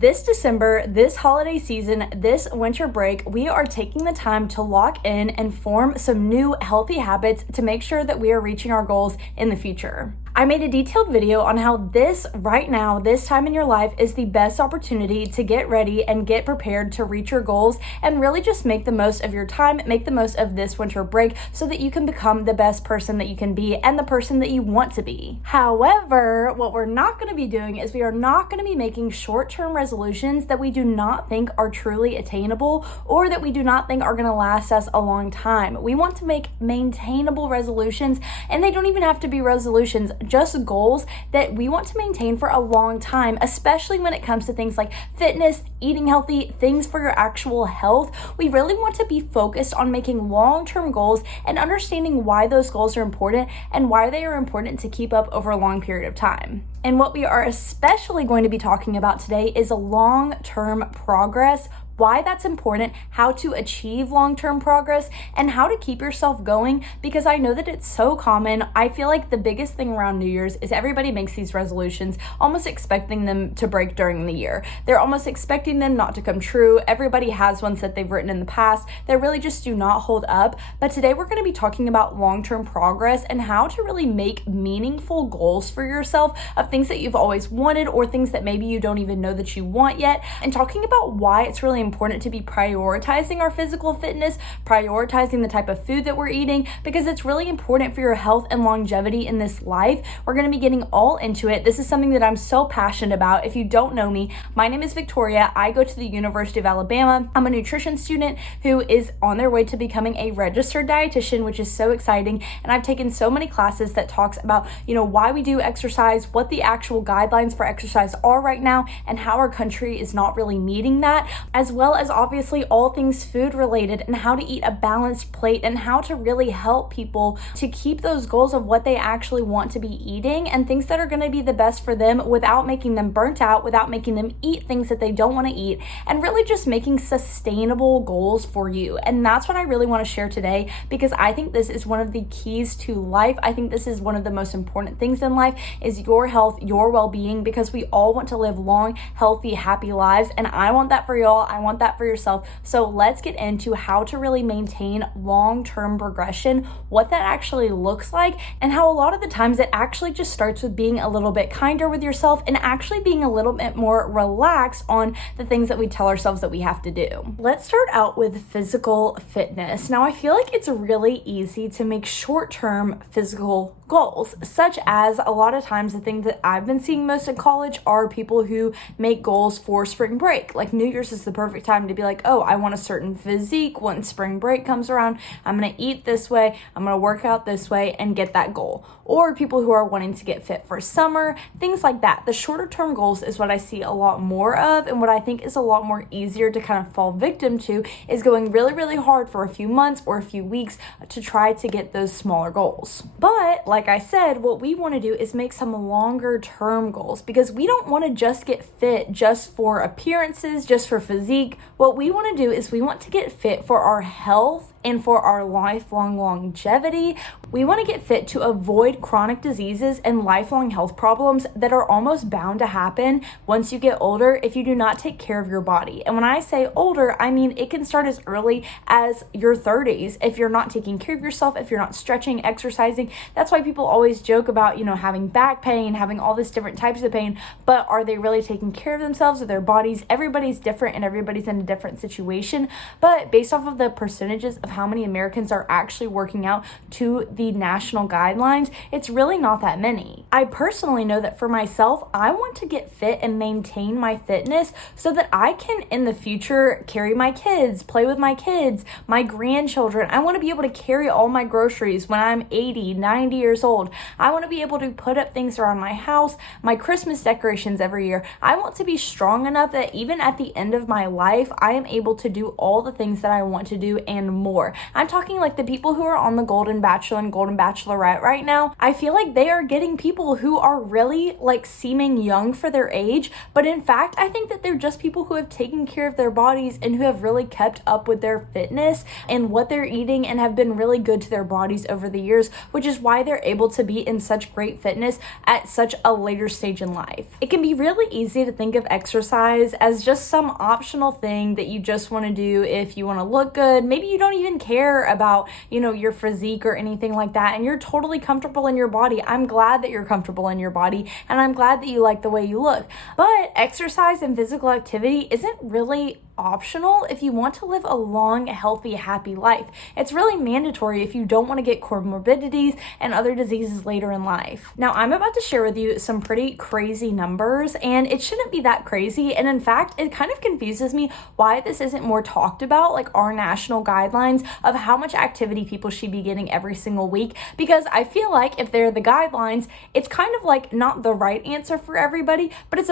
This December, this holiday season, this winter break, we are taking the time to lock in and form some new healthy habits to make sure that we are reaching our goals in the future. I made a detailed video on how this right now, this time in your life, is the best opportunity to get ready and get prepared to reach your goals and really just make the most of your time, make the most of this winter break so that you can become the best person that you can be and the person that you want to be. However, what we're not going to be doing is we are not going to be making short-term resolutions that we do not think are truly attainable or that we do not think are going to last us a long time. We want to make maintainable resolutions, and they don't even have to be resolutions, just goals that we want to maintain for a long time, especially when it comes to things like fitness, eating healthy, things for your actual health. We really want to be focused on making long-term goals and understanding why those goals are important and why they are important to keep up over a long period of time. And what we are especially going to be talking about today is long-term progress, why that's important, how to achieve long-term progress, and how to keep yourself going, because I know that it's so common. I feel like the biggest thing around New Year's is everybody makes these resolutions almost expecting them to break during the year. They're almost expecting them not to come true. Everybody has ones that they've written in the past that really just do not hold up. But today we're going to be talking about long-term progress and how to really make meaningful goals for yourself of things that you've always wanted or things that maybe you don't even know that you want yet, and talking about why it's really important to be prioritizing our physical fitness, prioritizing the type of food that we're eating, because it's really important for your health and longevity in this life. We're going to be getting all into it. This is something that I'm so passionate about. If you don't know me, my name is Victoria. I go to the University of Alabama. I'm a nutrition student who is on their way to becoming a registered dietitian, which is so exciting. And I've taken so many classes that talks about, why we do exercise, what the actual guidelines for exercise are right now, and how our country is not really meeting that, as well as obviously all things food related and how to eat a balanced plate and how to really help people to keep those goals of what they actually want to be eating and things that are going to be the best for them without making them burnt out, without making them eat things that they don't want to eat, and really just making sustainable goals for you. And that's what I really want to share today, because I think this is one of the keys to life. I think this is one of the most important things in life is your health, your well-being, because we all want to live long, healthy, happy lives. And I want that for y'all. I want that for yourself. So let's get into how to really maintain long-term progression, what that actually looks like, and how a lot of the times it actually just starts with being a little bit kinder with yourself and actually being a little bit more relaxed on the things that we tell ourselves that we have to do. Let's start out with physical fitness. Now, I feel like it's really easy to make short-term physical goals, such as a lot of times the thing that I've been seeing most in college are people who make goals for spring break. Like New Year's is the perfect time to be like, oh, I want a certain physique when spring break comes around. I'm going to eat this way, I'm going to work out this way, and get that goal. Or people who are wanting to get fit for summer, things like that. The shorter term goals is what I see a lot more of, and what I think is a lot more easier to kind of fall victim to is going really, really hard for a few months or a few weeks to try to get those smaller goals. But like I said, what we want to do is make some longer term goals, because we don't want to just get fit just for appearances, just for physique. What we want to do is we want to get fit for our health and for our lifelong longevity. We want to get fit to avoid chronic diseases and lifelong health problems that are almost bound to happen once you get older if you do not take care of your body. And when I say older, I mean it can start as early as your 30s if you're not taking care of yourself, if you're not stretching, exercising. That's why people always joke about, having back pain, having all these different types of pain, but are they really taking care of themselves or their bodies? Everybody's different and everybody's in a different situation. But based off of the percentages of how many Americans are actually working out to the national guidelines, it's really not that many. I personally know that for myself, I want to get fit and maintain my fitness so that I can in the future carry my kids, play with my kids, my grandchildren. I want to be able to carry all my groceries when I'm 80, 90 years old. I want to be able to put up things around my house, my Christmas decorations every year. I want to be strong enough that even at the end of my life, I am able to do all the things that I want to do and more. for. I'm talking like the people who are on the Golden Bachelor and Golden Bachelorette right now. I feel like they are getting people who are really like seeming young for their age, but in fact, I think that they're just people who have taken care of their bodies and who have really kept up with their fitness and what they're eating and have been really good to their bodies over the years, which is why they're able to be in such great fitness at such a later stage in life. It can be really easy to think of exercise as just some optional thing that you just want to do if you want to look good. Maybe you don't even care about, your physique or anything like that, and you're totally comfortable in your body. I'm glad that you're comfortable in your body, and I'm glad that you like the way you look. But exercise and physical activity isn't really optional if you want to live a long, healthy, happy life. It's really mandatory if you don't want to get comorbidities and other diseases later in life. Now, I'm about to share with you some pretty crazy numbers, and it shouldn't be that crazy. And in fact, it kind of confuses me why this isn't more talked about, like our national guidelines of how much activity people should be getting every single week, because I feel like if they're the guidelines, it's kind of like not the right answer for everybody, but it's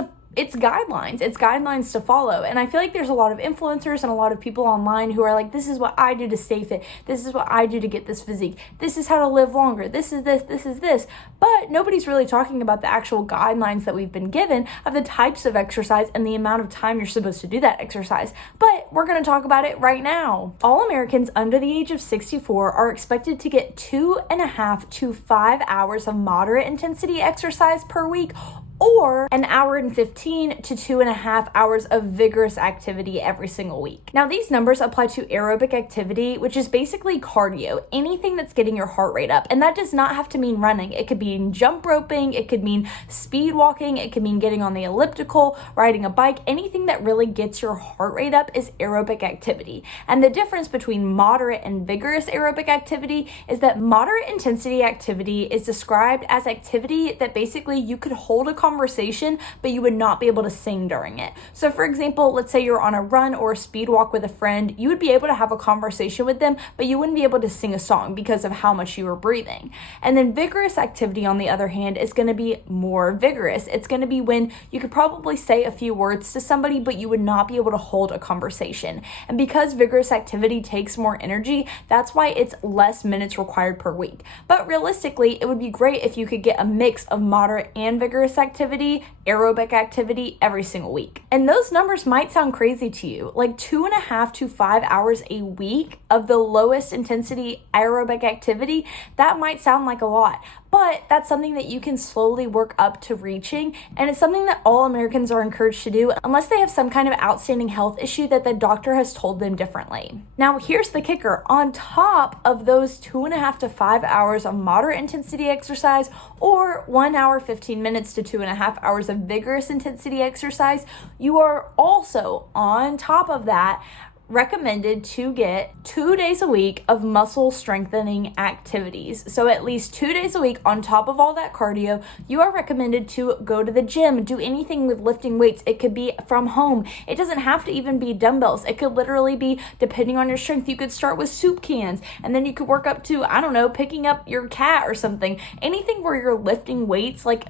guidelines to follow. And I feel like there's a lot of influencers and a lot of people online who are like, this is what I do to stay fit. This is what I do to get this physique. This is how to live longer. This is this. But nobody's really talking about the actual guidelines that we've been given of the types of exercise and the amount of time you're supposed to do that exercise. But we're going to talk about it right now. All Americans under the age of 64 are expected to get 2.5 to 5 hours of moderate intensity exercise per week, or an hour and 15 to 2.5 hours of vigorous activity every single week. Now, these numbers apply to aerobic activity, which is basically cardio, anything that's getting your heart rate up. And that does not have to mean running. It could mean jump roping, it could mean speed walking, it could mean getting on the elliptical, riding a bike. Anything that really gets your heart rate up is aerobic activity. And the difference between moderate and vigorous aerobic activity is that moderate intensity activity is described as activity that basically you could hold a conversation, but you would not be able to sing during it. So for example, let's say you're on a run or a speed walk with a friend, you would be able to have a conversation with them, but you wouldn't be able to sing a song because of how much you were breathing. And then vigorous activity, on the other hand, is going to be more vigorous. It's going to be when you could probably say a few words to somebody, but you would not be able to hold a conversation. And because vigorous activity takes more energy, that's why it's less minutes required per week. But realistically, it would be great if you could get a mix of moderate and vigorous aerobic activity every single week. And those numbers might sound crazy to you, like 2.5 to 5 hours a week of the lowest intensity aerobic activity. That might sound like a lot, but that's something that you can slowly work up to reaching, and it's something that all Americans are encouraged to do unless they have some kind of outstanding health issue that the doctor has told them differently. Now, here's the kicker. On top of those 2.5 to 5 hours of moderate intensity exercise, or 1 hour 15 minutes to 2.5 hours of vigorous intensity exercise, you are also, on top of that, recommended to get 2 days a week of muscle strengthening activities. So at least 2 days a week on top of all that cardio, you are recommended to go to the gym, do anything with lifting weights. It could be from home. It doesn't have to even be dumbbells. It could literally be, depending on your strength, you could start with soup cans, and then you could work up to, picking up your cat or something. Anything where you're lifting weights, like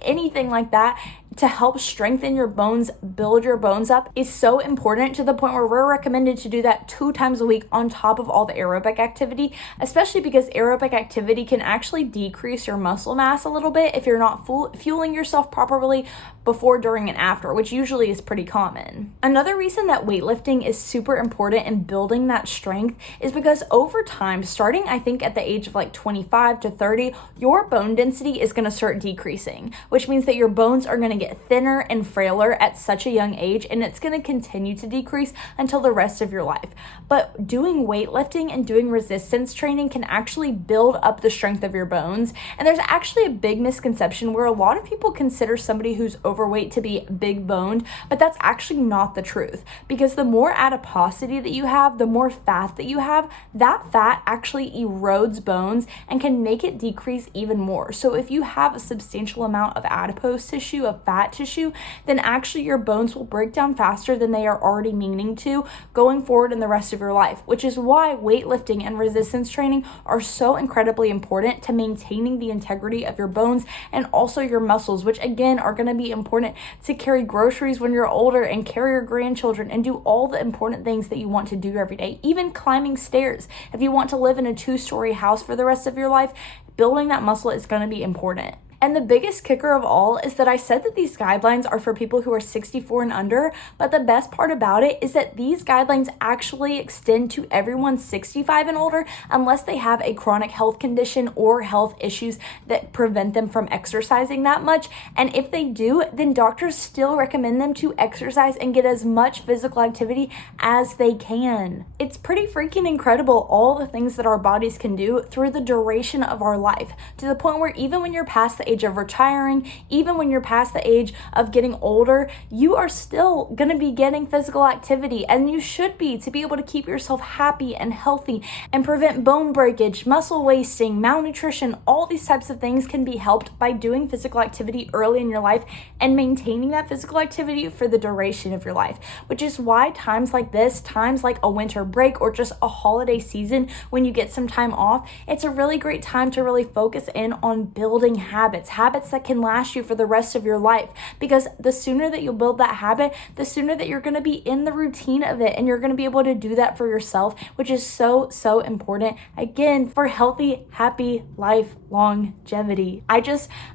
anything like that, to help strengthen your bones, build your bones up, is so important, to the point where we're recommended to do that 2 times a week on top of all the aerobic activity, especially because aerobic activity can actually decrease your muscle mass a little bit if you're not fueling yourself properly before, during, and after, which usually is pretty common. Another reason that weightlifting is super important in building that strength is because over time, starting I think at the age of like 25 to 30, your bone density is going to start decreasing, which means that your bones are going to get thinner and frailer at such a young age, and it's going to continue to decrease until the rest of your life. But doing weightlifting and doing resistance training can actually build up the strength of your bones. And there's actually a big misconception where a lot of people consider somebody who's overweight to be big boned, but that's actually not the truth, because the more adiposity that you have, the more fat that you have, that fat actually erodes bones and can make it decrease even more. So if you have a substantial amount of adipose tissue, of fat fat tissue, then actually your bones will break down faster than they are already meaning to going forward in the rest of your life, which is why weightlifting and resistance training are so incredibly important to maintaining the integrity of your bones and also your muscles, which again are going to be important to carry groceries when you're older and carry your grandchildren and do all the important things that you want to do every day, even climbing stairs. If you want to live in a 2-story house for the rest of your life, building that muscle is going to be important. And the biggest kicker of all is that I said that these guidelines are for people who are 64 and under, but the best part about it is that these guidelines actually extend to everyone 65 and older unless they have a chronic health condition or health issues that prevent them from exercising that much. And if they do, then doctors still recommend them to exercise and get as much physical activity as they can. It's pretty freaking incredible all the things that our bodies can do through the duration of our life, to the point where even when you're past the age of retiring, even when you're past the age of getting older, you are still going to be getting physical activity, and you should be, to be able to keep yourself happy and healthy and prevent bone breakage, muscle wasting, malnutrition. All these types of things can be helped by doing physical activity early in your life and maintaining that physical activity for the duration of your life, which is why times like this, times like a winter break or just a holiday season when you get some time off, it's a really great time to really focus in on building habits that can last you for the rest of your life. Because the sooner that you build that habit, the sooner that you're going to be in the routine of it, and you're going to be able to do that for yourself, which is so important, again, for healthy, happy life longevity.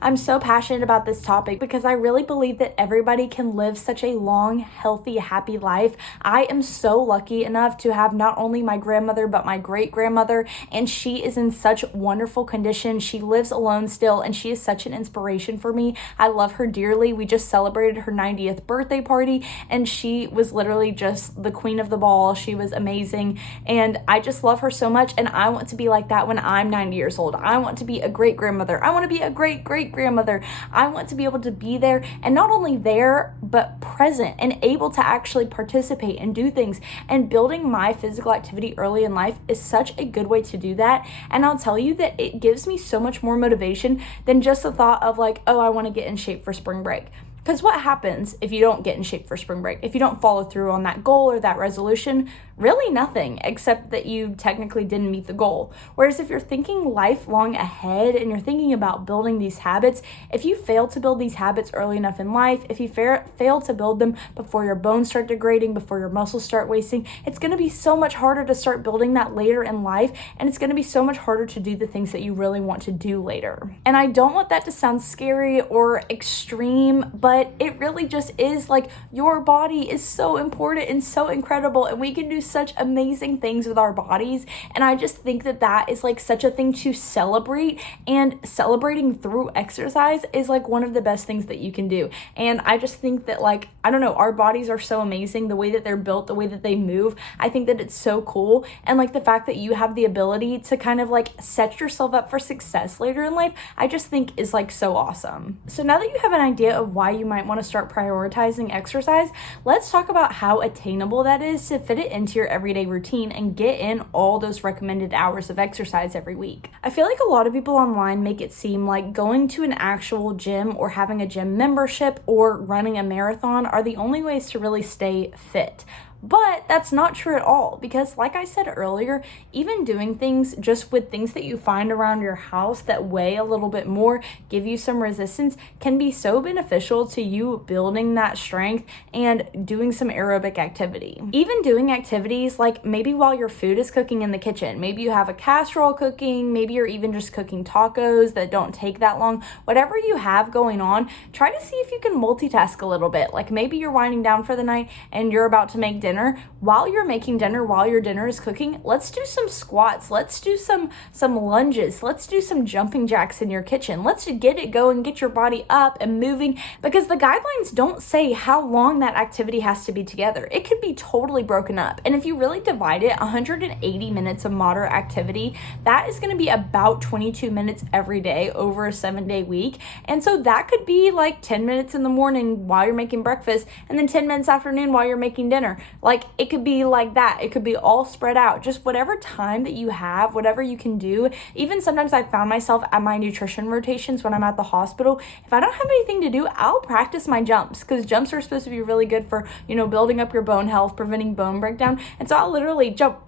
I'm so passionate about this topic because I really believe that everybody can live such a long, healthy, happy life. I am so lucky enough to have not only my grandmother, but my great-grandmother, and she is in such wonderful condition. She lives alone still, and she is such an inspiration for me. I love her dearly. We just celebrated her 90th birthday party, and she was literally just the queen of the ball. She was amazing, and I just love her so much, and I want to be like that when I'm 90 years old. I want to be a great grandmother. I want to be a great great grandmother. I want to be able to be there, and not only there, but present and able to actually participate and do things. And building my physical activity early in life is such a good way to do that. And I'll tell you that it gives me so much more motivation than just the thought of like, oh, I want to get in shape for spring break. Because what happens if you don't get in shape for spring break? If you don't follow through on that goal or that resolution, really nothing, except that you technically didn't meet the goal. Whereas if you're thinking lifelong ahead and you're thinking about building these habits, if you fail to build these habits early enough in life, if you fail to build them before your bones start degrading, before your muscles start wasting, it's going to be so much harder to start building that later in life, and it's going to be so much harder to do the things that you really want to do later. And I don't want that to sound scary or extreme, but it really just is. Like, your body is so important and so incredible, and we can do such amazing things with our bodies. And I just think that that is like such a thing to celebrate, and celebrating through exercise is like one of the best things that you can do. And I just think that, like, I don't know, our bodies are so amazing, the way that they're built, the way that they move. I think that it's so cool. And like the fact that you have the ability to kind of like set yourself up for success later in life, I just think is like so awesome. So now that you have an idea of why you might want to start prioritizing exercise, let's talk about how attainable that is to fit it into your everyday routine and get in all those recommended hours of exercise every week. I feel like a lot of people online make it seem like going to an actual gym or having a gym membership or running a marathon are the only ways to really stay fit. But that's not true at all, because like I said earlier, even doing things just with things that you find around your house that weigh a little bit more, give you some resistance, can be so beneficial to you building that strength and doing some aerobic activity. Even doing activities like maybe while your food is cooking in the kitchen, maybe you have a casserole cooking, maybe you're even just cooking tacos that don't take that long. Whatever you have going on, try to see if you can multitask a little bit. Like maybe you're winding down for the night and you're about to make dinner. While you're making dinner, while your dinner is cooking, let's do some squats, let's do some lunges, let's do some jumping jacks in your kitchen. Let's get it going, get your body up and moving, because the guidelines don't say how long that activity has to be together. It could be totally broken up. And if you really divide it, 180 minutes of moderate activity, that is going to be about 22 minutes every day over a 7-day week. And so that could be like 10 minutes in the morning while you're making breakfast, and then 10 minutes afternoon while you're making dinner. Like, it could be like that. It could be all spread out. Just whatever time that you have, whatever you can do. Even sometimes I found myself at my nutrition rotations when I'm at the hospital. If I don't have anything to do, I'll practice my jumps, because jumps are supposed to be really good for, building up your bone health, preventing bone breakdown. And so I'll literally jump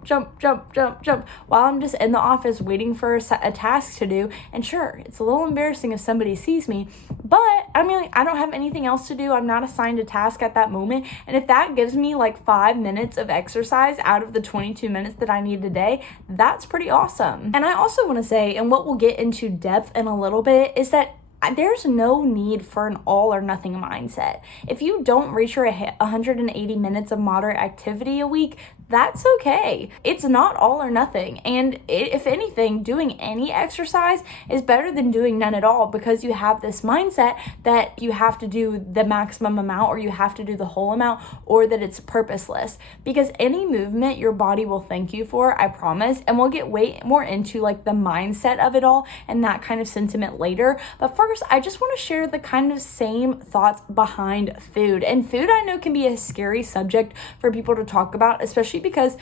while I'm just in the office waiting for a task to do. And sure, it's a little embarrassing if somebody sees me, but I mean, I don't have anything else to do. I'm not assigned a task at that moment. And if that gives me like 5 minutes of exercise out of the 22 minutes that I need a day, that's pretty awesome. And I also want to say, and what we'll get into depth in a little bit, is that there's no need for an all or nothing mindset. If you don't reach your 180 minutes of moderate activity a week, that's okay. It's not all or nothing. And if anything, doing any exercise is better than doing none at all, because you have this mindset that you have to do the maximum amount, or you have to do the whole amount, or that it's purposeless. Because any movement your body will thank you for, I promise. And we'll get way more into like the mindset of it all and that kind of sentiment later. But first, I just want to share the kind of same thoughts behind food. And food, I know, can be a scary subject for people to talk about, especially because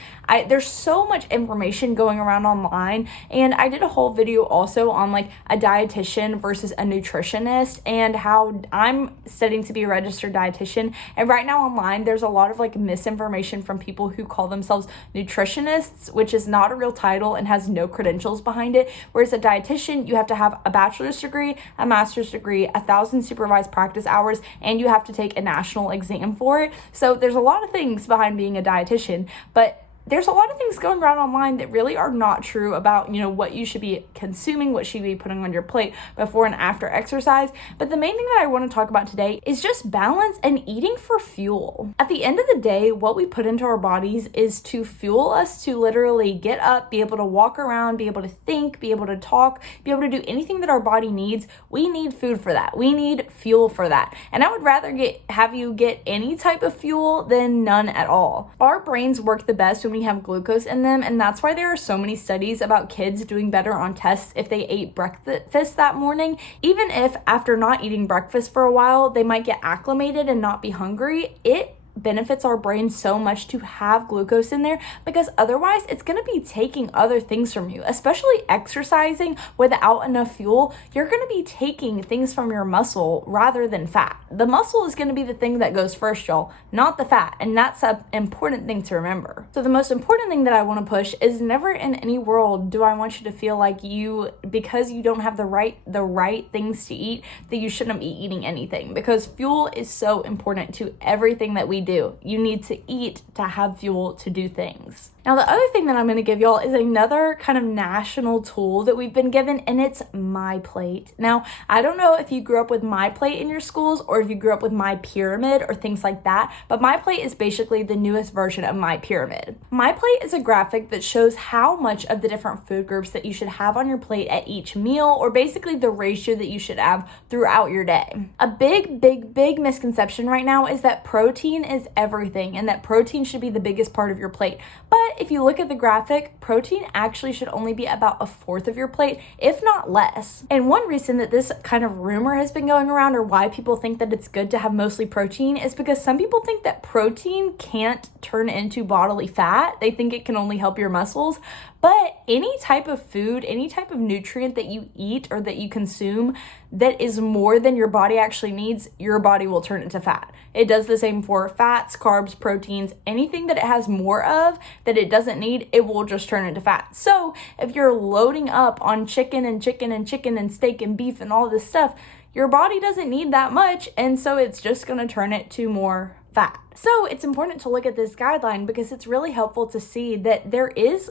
there's so much information going around online. And I did a whole video also on like a dietitian versus a nutritionist, and how I'm studying to be a registered dietitian. And right now online, there's a lot of like misinformation from people who call themselves nutritionists, which is not a real title and has no credentials behind it. Whereas a dietitian, you have to have a bachelor's degree, a master's degree, 1,000 supervised practice hours, and you have to take a national exam for it. So there's a lot of things behind being a dietitian, but there's a lot of things going around online that really are not true about, what you should be consuming, what you should be putting on your plate before and after exercise. But the main thing that I want to talk about today is just balance and eating for fuel. At the end of the day, what we put into our bodies is to fuel us to literally get up, be able to walk around, be able to think, be able to talk, be able to do anything that our body needs. We need food for that. We need fuel for that. And I would rather have you get any type of fuel than none at all. Our brains work the best when we have glucose in them, and that's why there are so many studies about kids doing better on tests if they ate breakfast that morning. Even if after not eating breakfast for a while they might get acclimated and not be hungry, it benefits our brain so much to have glucose in there, because otherwise it's going to be taking other things from you. Especially exercising without enough fuel, you're going to be taking things from your muscle rather than fat. The muscle is going to be the thing that goes first, y'all, not the fat, and that's an important thing to remember. So the most important thing that I want to push is, never in any world do I want you to feel like because you don't have the right things to eat, that you shouldn't be eating anything, because fuel is so important to everything that we do. You need to eat to have fuel to do things. Now, the other thing that I'm going to give y'all is another kind of national tool that we've been given, and it's My Plate. Now, I don't know if you grew up with My Plate in your schools, or if you grew up with My Pyramid or things like that, but My Plate is basically the newest version of My Pyramid. My Plate is a graphic that shows how much of the different food groups that you should have on your plate at each meal, or basically the ratio that you should have throughout your day. A big misconception right now is that protein is everything, and that protein should be the biggest part of your plate. But if you look at the graphic, protein actually should only be about 1/4 of your plate, if not less. And one reason that this kind of rumor has been going around, or why people think that it's good to have mostly protein, is because some people think that protein can't turn into bodily fat. They think it can only help your muscles. But any type of food, any type of nutrient that you eat or that you consume that is more than your body actually needs, your body will turn into fat. It does the same for fats, carbs, proteins, anything that it has more of that it doesn't need, it will just turn into fat. So if you're loading up on chicken and steak and beef and all this stuff, your body doesn't need that much, and so it's just going to turn it to more fat. So it's important to look at this guideline, because it's really helpful to see that there is,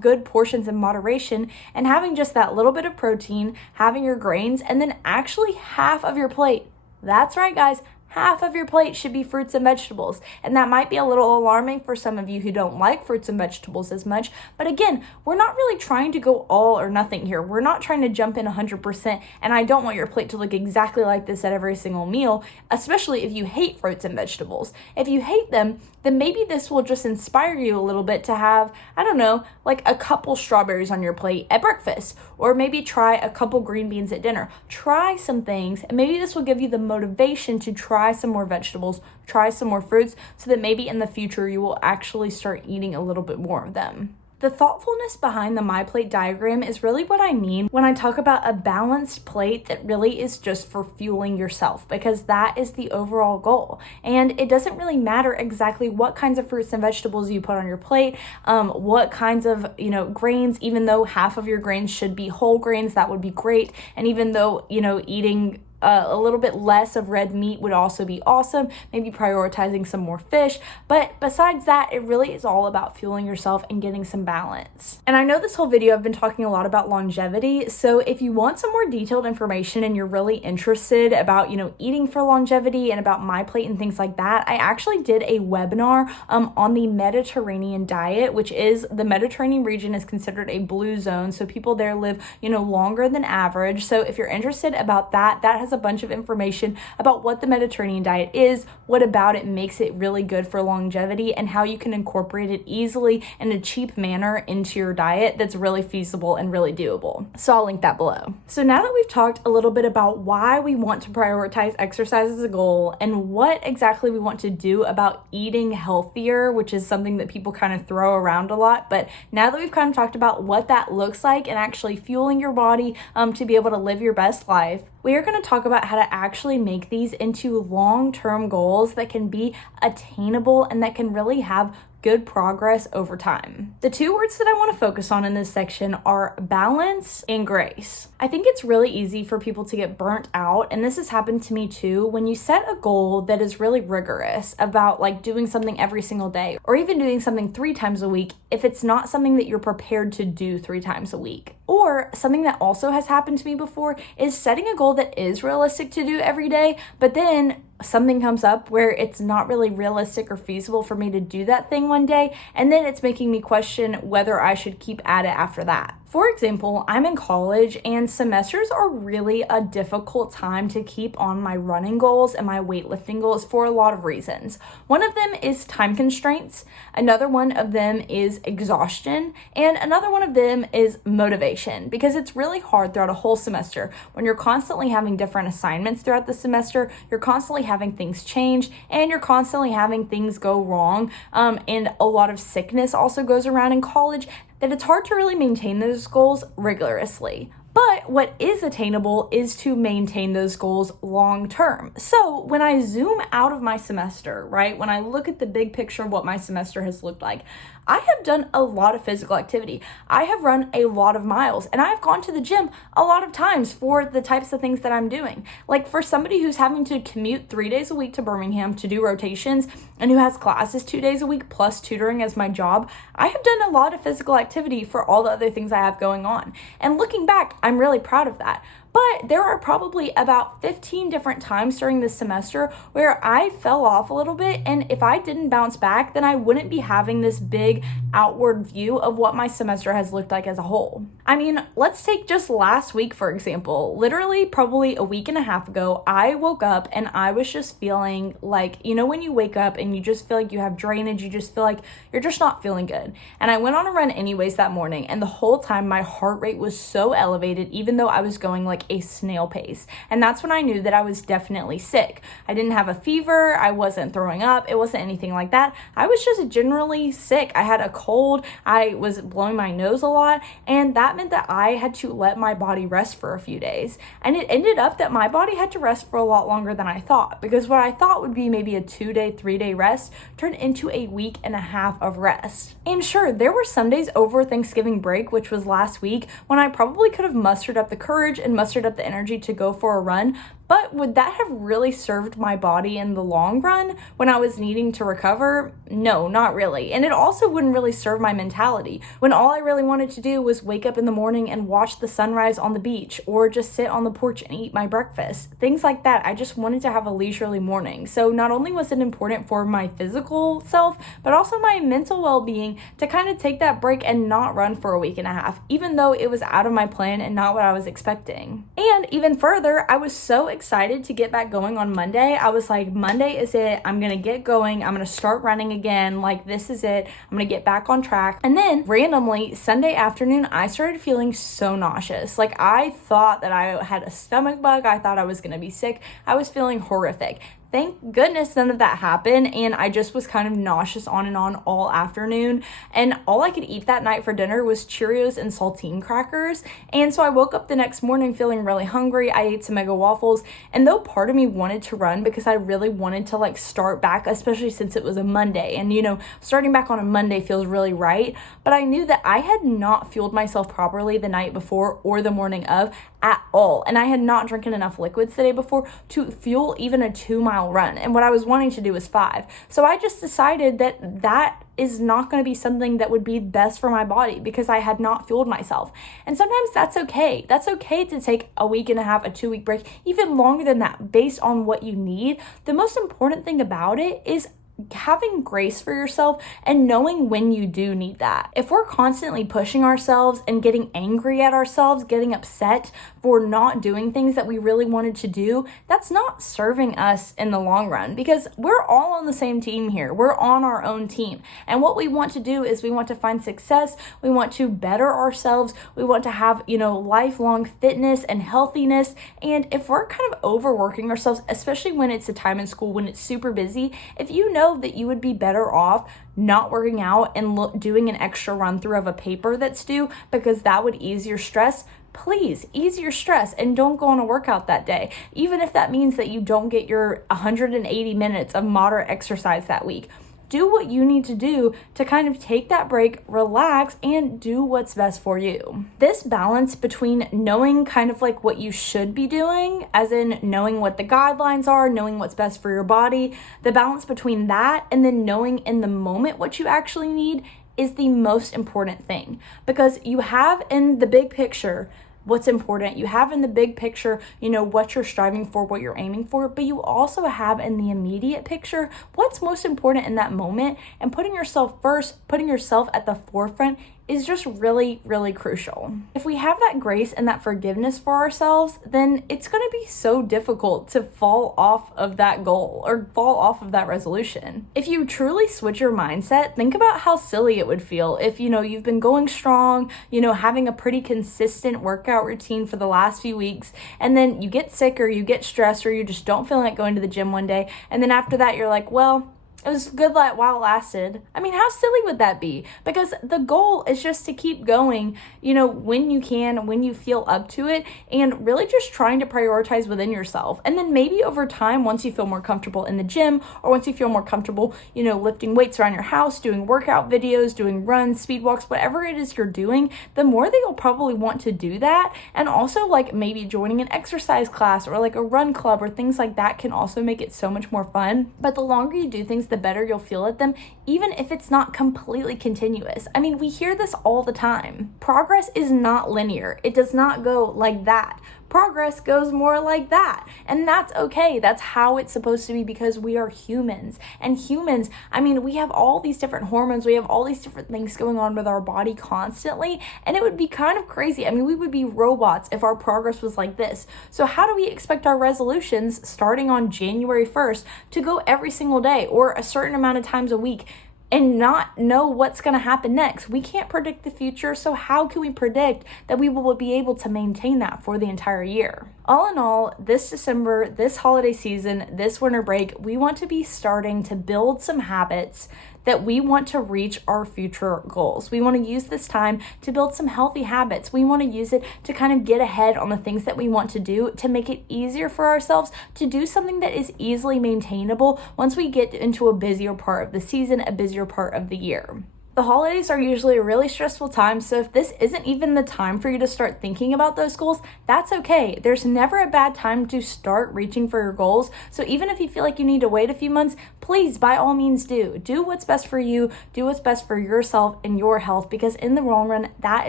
good portions in moderation, and having just that little bit of protein, having your grains, and then actually half of your plate. That's right, guys. Half of your plate should be fruits and vegetables. And that might be a little alarming for some of you who don't like fruits and vegetables as much. But again, we're not really trying to go all or nothing here. We're not trying to jump in 100%. And I don't want your plate to look exactly like this at every single meal, especially if you hate fruits and vegetables. If you hate them, then maybe this will just inspire you a little bit to have, I don't know, like a couple strawberries on your plate at breakfast, or maybe try a couple green beans at dinner. Try some things, and maybe this will give you the motivation to try some more vegetables, try some more fruits, so that maybe in the future you will actually start eating a little bit more of them. The thoughtfulness behind the My Plate diagram is really what I mean when I talk about a balanced plate that really is just for fueling yourself, because that is the overall goal. And it doesn't really matter exactly what kinds of fruits and vegetables you put on your plate, what kinds of, grains, even though half of your grains should be whole grains, that would be great. And even though, eating a little bit less of red meat would also be awesome, maybe prioritizing some more fish. But besides that, it really is all about fueling yourself and getting some balance. And I know this whole video I've been talking a lot about longevity, so if you want some more detailed information and you're really interested about, eating for longevity and about My Plate and things like that, I actually did a webinar on the Mediterranean diet, which is, the Mediterranean region is considered a blue zone, so people there live, longer than average. So if you're interested about that, that has a bunch of information about what the Mediterranean diet is, what about it makes it really good for longevity, and how you can incorporate it easily in a cheap manner into your diet that's really feasible and really doable. So I'll link that below. So now that we've talked a little bit about why we want to prioritize exercise as a goal and what exactly we want to do about eating healthier, which is something that people kind of throw around a lot, but now that we've kind of talked about what that looks like and actually fueling your body to be able to live your best life, we are going to talk about how to actually make these into long-term goals that can be attainable and that can really have good progress over time. The two words that I want to focus on in this section are balance and grace. I think it's really easy for people to get burnt out, and this has happened to me too, when you set a goal that is really rigorous about like doing something every single day, or even doing something 3 times a week, if it's not something that you're prepared to do 3 times a week. Or something that also has happened to me before is setting a goal that is realistic to do every day, but then something comes up where it's not really realistic or feasible for me to do that thing one day, and then it's making me question whether I should keep at it after that. For example, I'm in college and semesters are really a difficult time to keep on my running goals and my weightlifting goals for a lot of reasons. One of them is time constraints, another one of them is exhaustion, and another one of them is motivation, because it's really hard throughout a whole semester when you're constantly having different assignments throughout the semester, you're constantly having things change, and you're constantly having things go wrong, and a lot of sickness also goes around in college, that it's hard to really maintain those goals rigorously. But what is attainable is to maintain those goals long term. So when I zoom out of my semester, right, when I look at the big picture of what my semester has looked like, I have done a lot of physical activity. I have run a lot of miles, and I've gone to the gym a lot of times for the types of things that I'm doing. Like for somebody who's having to commute 3 days a week to Birmingham to do rotations and who has classes 2 days a week plus tutoring as my job, I have done a lot of physical activity for all the other things I have going on. And looking back, I'm really proud of that. But there are probably about 15 different times during this semester where I fell off a little bit, and if I didn't bounce back, then I wouldn't be having this big outward view of what my semester has looked like as a whole. I mean, let's take just last week, for example. Literally, probably a week and a half ago, I woke up and I was just feeling like, when you wake up and you just feel like you have drainage, you just feel like you're just not feeling good. And I went on a run anyways that morning, and the whole time my heart rate was so elevated, even though I was going like a snail pace. And that's when I knew that I was definitely sick. I didn't have a fever, I wasn't throwing up, it wasn't anything like that. I was just generally sick. I had a cold, I was blowing my nose a lot, and that meant that I had to let my body rest for a few days. And it ended up that my body had to rest for a lot longer than I thought, because what I thought would be maybe a 2-day, 3-day rest turned into a week and a half of rest. And sure, there were some days over Thanksgiving break, which was last week, when I probably could have mustered up the courage and mustered up the energy to go for a run, but would that have really served my body in the long run when I was needing to recover? No, not really. And it also wouldn't really serve my mentality when all I really wanted to do was wake up in the morning and watch the sunrise on the beach, or just sit on the porch and eat my breakfast. Things like that. I just wanted to have a leisurely morning. So not only was it important for my physical self, but also my mental well-being to kind of take that break and not run for a week and a half, even though it was out of my plan and not what I was expecting. And And even further, I was so excited to get back going on Monday. I was like, Monday is it. I'm going to get going. I'm going to start running again. Like, this is it. I'm going to get back on track. And then randomly, Sunday afternoon, I started feeling so nauseous. Like, I thought that I had a stomach bug. I thought I was going to be sick. I was feeling horrific. Thank goodness none of that happened, and I just was kind of nauseous on and on all afternoon, and all I could eat that night for dinner was Cheerios and saltine crackers. And so I woke up the next morning feeling really hungry. I ate some Eggo waffles, and though part of me wanted to run because I really wanted to like start back, especially since it was a Monday, and starting back on a Monday feels really right, but I knew that I had not fueled myself properly the night before or the morning of at all, and I had not drinking enough liquids the day before to fuel even a 2-mile run, and what I was wanting to do was 5. So I just decided that is not going to be something that would be best for my body because I had not fueled myself. And sometimes that's okay. That's okay to take a week and a half, a 2-week break, even longer than that, based on what you need. The most important thing about it is having grace for yourself and knowing when you do need that. If we're constantly pushing ourselves and getting angry at ourselves, getting upset for not doing things that we really wanted to do, that's not serving us in the long run because we're all on the same team here. We're on our own team. And what we want to do is we want to find success. We want to better ourselves. We want to have, lifelong fitness and healthiness. And if we're kind of overworking ourselves, especially when it's a time in school, when it's super busy, if you know that you would be better off not working out and doing an extra run through of a paper that's due because that would ease your stress, please ease your stress and don't go on a workout that day. Even if that means that you don't get your 180 minutes of moderate exercise that week. Do what you need to do to kind of take that break, relax, and do what's best for you. This balance between knowing kind of like what you should be doing, as in knowing what the guidelines are, knowing what's best for your body, the balance between that and then knowing in the moment what you actually need is the most important thing. Because you have in the big picture what's important. You have in the big picture, what you're striving for, what you're aiming for, but you also have in the immediate picture what's most important in that moment, and putting yourself first, putting yourself at the forefront is just really, really crucial. If we have that grace and that forgiveness for ourselves, then it's going to be so difficult to fall off of that goal or fall off of that resolution. If you truly switch your mindset, think about how silly it would feel if, you've been going strong, having a pretty consistent workout routine for the last few weeks, and then you get sick or you get stressed or you just don't feel like going to the gym one day, and then after that you're like, well, it was good while it lasted. I mean, how silly would that be? Because the goal is just to keep going, when you can, when you feel up to it, and really just trying to prioritize within yourself. And then maybe over time, once you feel more comfortable in the gym, or once you feel more comfortable, lifting weights around your house, doing workout videos, doing runs, speed walks, whatever it is you're doing, the more that you'll probably want to do that. And also like maybe joining an exercise class or like a run club or things like that can also make it so much more fun. But the longer you do things, the better you'll feel at them, even if it's not completely continuous. I mean, we hear this all the time. Progress is not linear. It does not go like that. Progress goes more like that. And that's okay. That's how it's supposed to be because we are humans. And humans, we have all these different hormones. We have all these different things going on with our body constantly. And it would be kind of crazy. We would be robots if our progress was like this. So how do we expect our resolutions starting on January 1st to go every single day or a certain amount of times a week and not know what's going to happen next? We can't predict the future, so how can we predict that we will be able to maintain that for the entire year? All in all, this December, this holiday season, this winter break, we want to be starting to build some habits that we want to reach our future goals. We want to use this time to build some healthy habits. We want to use it to kind of get ahead on the things that we want to do to make it easier for ourselves to do something that is easily maintainable once we get into a busier part of the season, a busier part of the year. The holidays are usually a really stressful time, so if this isn't even the time for you to start thinking about those goals, that's okay. There's never a bad time to start reaching for your goals, so even if you feel like you need to wait a few months, please, by all means, do what's best for you, do what's best for yourself and your health, because in the long run, that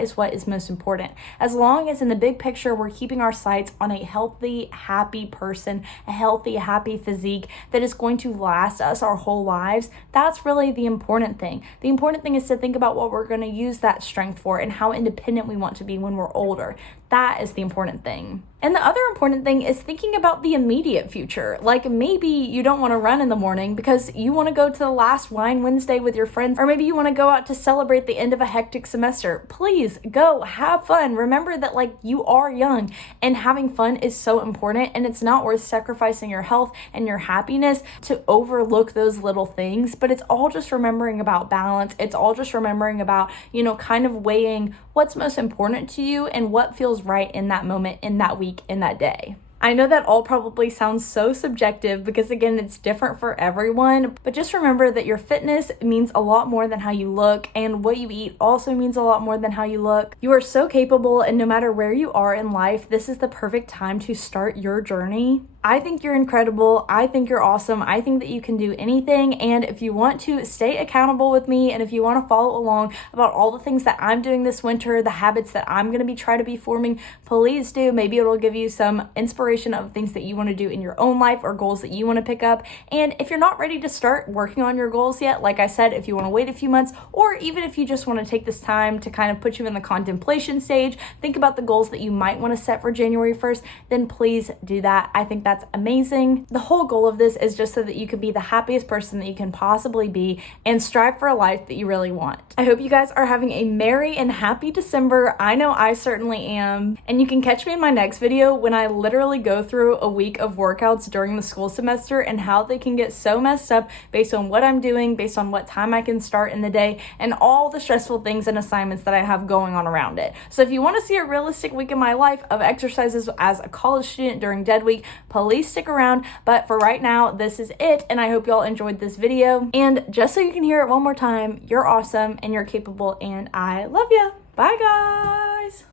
is what is most important. As long as in the big picture, we're keeping our sights on a healthy, happy person, a healthy, happy physique that is going to last us our whole lives, that's really the important thing. The important thing is to think about what we're going to use that strength for and how independent we want to be when we're older. That is the important thing. And the other important thing is thinking about the immediate future. Like maybe you don't want to run in the morning because you want to go to the last wine Wednesday with your friends, or maybe you want to go out to celebrate the end of a hectic semester. Please go have fun. Remember that like you are young and having fun is so important, and it's not worth sacrificing your health and your happiness to overlook those little things. But it's all just remembering about balance. It's all just remembering about, kind of weighing what's most important to you and what feels right in that moment, in that week, in that day. I know that all probably sounds so subjective because, again, it's different for everyone, but just remember that your fitness means a lot more than how you look, and what you eat also means a lot more than how you look. You are so capable, and no matter where you are in life, this is the perfect time to start your journey. I think you're incredible. I think you're awesome. I think that you can do anything. And if you want to stay accountable with me, and if you want to follow along about all the things that I'm doing this winter, the habits that I'm going to try to be forming, please do. Maybe it'll give you some inspiration of things that you want to do in your own life or goals that you want to pick up. And if you're not ready to start working on your goals yet, like I said, if you want to wait a few months, or even if you just want to take this time to kind of put you in the contemplation stage, think about the goals that you might want to set for January 1st, then please do that. I think that's amazing. The whole goal of this is just so that you can be the happiest person that you can possibly be and strive for a life that you really want. I hope you guys are having a merry and happy December. I know I certainly am. And you can catch me in my next video when I literally go through a week of workouts during the school semester and how they can get so messed up based on what I'm doing, based on what time I can start in the day, and all the stressful things and assignments that I have going on around it. So if you want to see a realistic week in my life of exercises as a college student during dead week, please stick around. But for right now, this is it, and I hope y'all enjoyed this video. And just so you can hear it one more time, you're awesome and you're capable, and I love you. Bye guys.